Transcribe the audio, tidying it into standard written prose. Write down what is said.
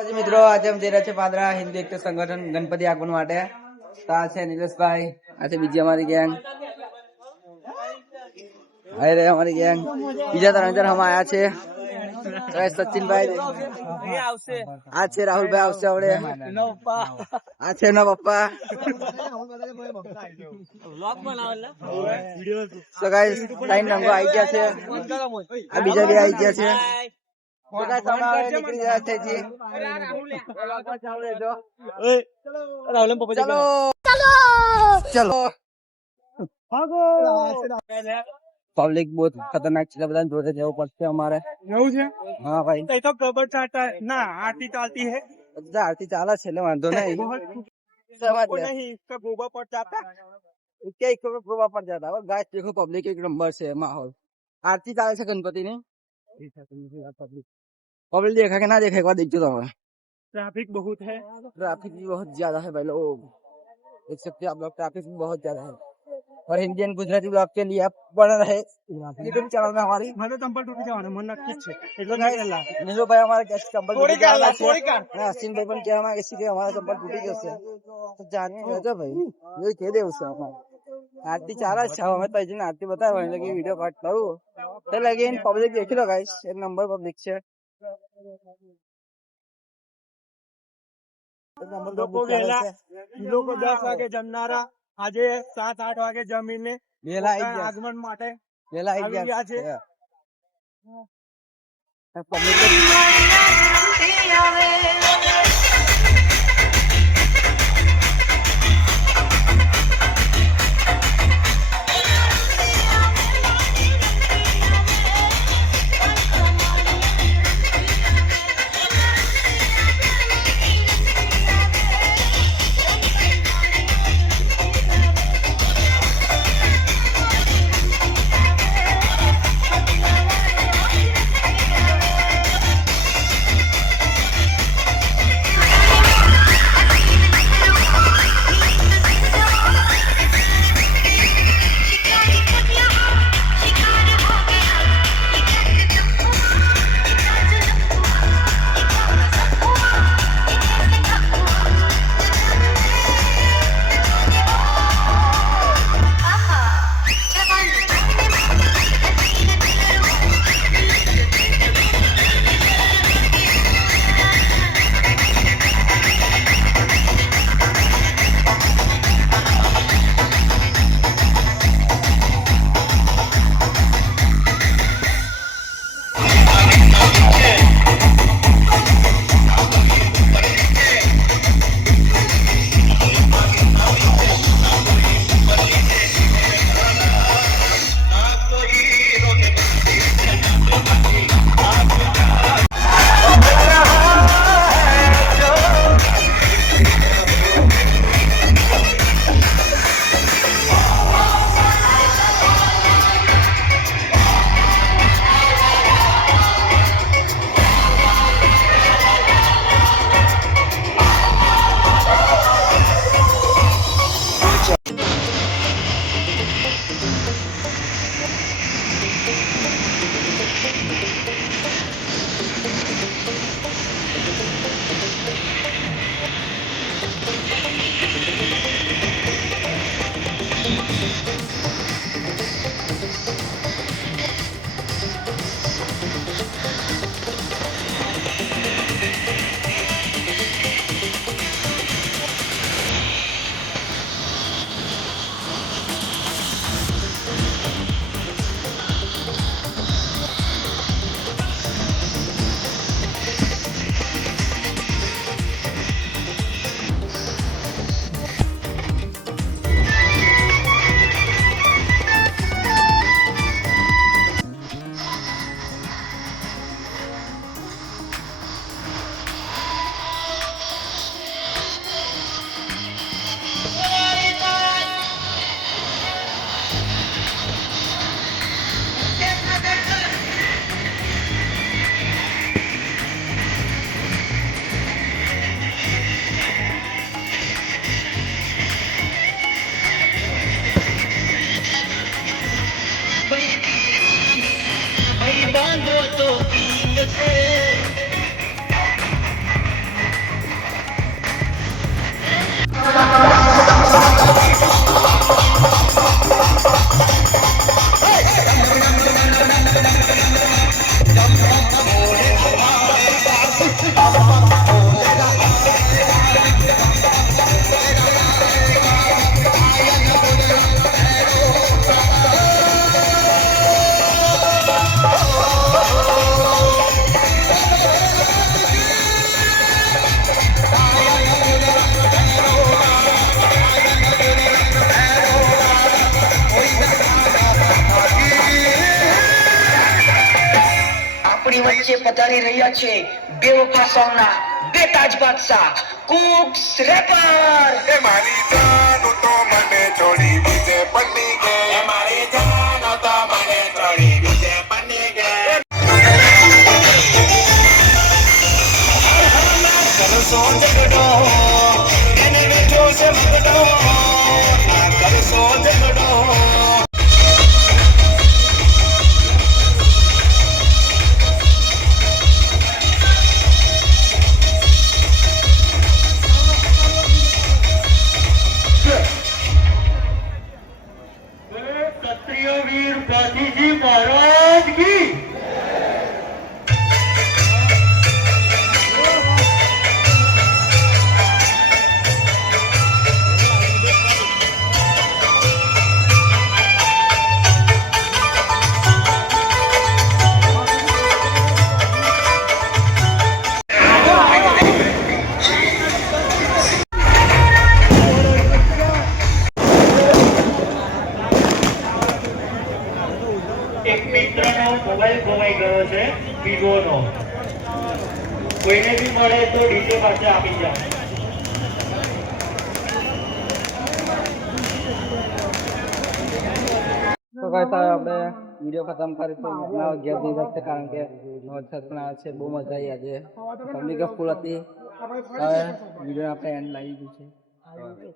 મિત્રો આજે અમે જઈ રહ્યા છે પાદરા હિન્દુ એકતા સંગઠન ગણપતિ આગમન માટે. આ છે નિલેશભાઈ, આ છે બીજી અમારી ગેંગ, આ રે અમારી ગેંગ. બીજા 3 જણ હમ આયા છે. સચિનભાઈ આ છે, રાહુલભાઈ આવશે આવડે, આ છે એમના પપ્પા. તો ગાઈસ 3 રંગો આવી ગયા છે, આ બીજા બે આવી ગયા છે. પબ્લિક બહુ ખતરનાક છે, બધા જોડે જવું પડશે અમારે. એવું છે? હા ભાઈ, તો ખબર ના આરતી ચાલતી है, બધા આરતી ચાલે છે એટલે વાંધો नहीं. गोबा पर जाता क्या गोबा पर जाता है. गाइस देखो पब्लिक एक नंबर से माहौल. आरती चाले છે ગણપતિ ની. पब्लिक देखा कि ना देखा एक बार देख जो. ट्रैफिक बहुत है, ट्रैफिक भी बहुत ज्यादा है भाई लोग, देख सकते हैं आप लोग. ट्रैफिक भी बहुत ज्यादा है और हिंदी एंड गुजराती ब्लॉग के लिए आप बना रहे यूट्यूब चैनल में हमारी. मैं तो चंपल टूटी जवाना मन नक्की છે એટલો નહીં. નીલો ભાઈ અમારા કેસ ચંપલ તૂટી ગયા છે, અશ્વિન ભાઈ પણ કહેવામાં કે કે અમારા ચંપલ તૂટી જશે તો જાણી લેજો ભાઈ, એ કહી દેવું છે અમારે. આરતી ચાલે છે, અમે તો જઈને આરતી બતાવવાની એટલે કે વિડિયો પાર્ટ કરું તો લગીન પબ્લિક દેખી લો ગાઈસ, એક નંબર પબ્લિક છે. લોકો 10 વાગે જમનારા આજે 7-8 વાગે જમીને આગમન માટે વેલા આવી ગયા છે. પધારી રહ્યા છે બેવફા સોંગના બેતાજ બાદશાહ કુક્સ રેપર એ મારી જાનો તો મને છોડી બીજે પડી ગઈ એ મારી જાનો તો મને છોડી બીજે પડી ગઈ કરસો ઝઘડો એને બેઠો છે મગડો ના કરસો ઝઘડો क्षत्रिय वीर गांधी महाराज की એક મિત્રનો મોબાઈલ ખોવાઈ ગયો છે વિવોનો કોઈને બી મળે તો ડીજે પાસે આપી જાઓ તો ગાઈસ આપણે વિડીયો ખતમ કરીશું ના 11 દિવસ છે કારણ કે વરસાદ પણ આવે છે બહુ મજા આવી આજે પબ્લિક ફૂલ હતી હવે વિડીયો આપણે એન્ડ લાગી ગયું છે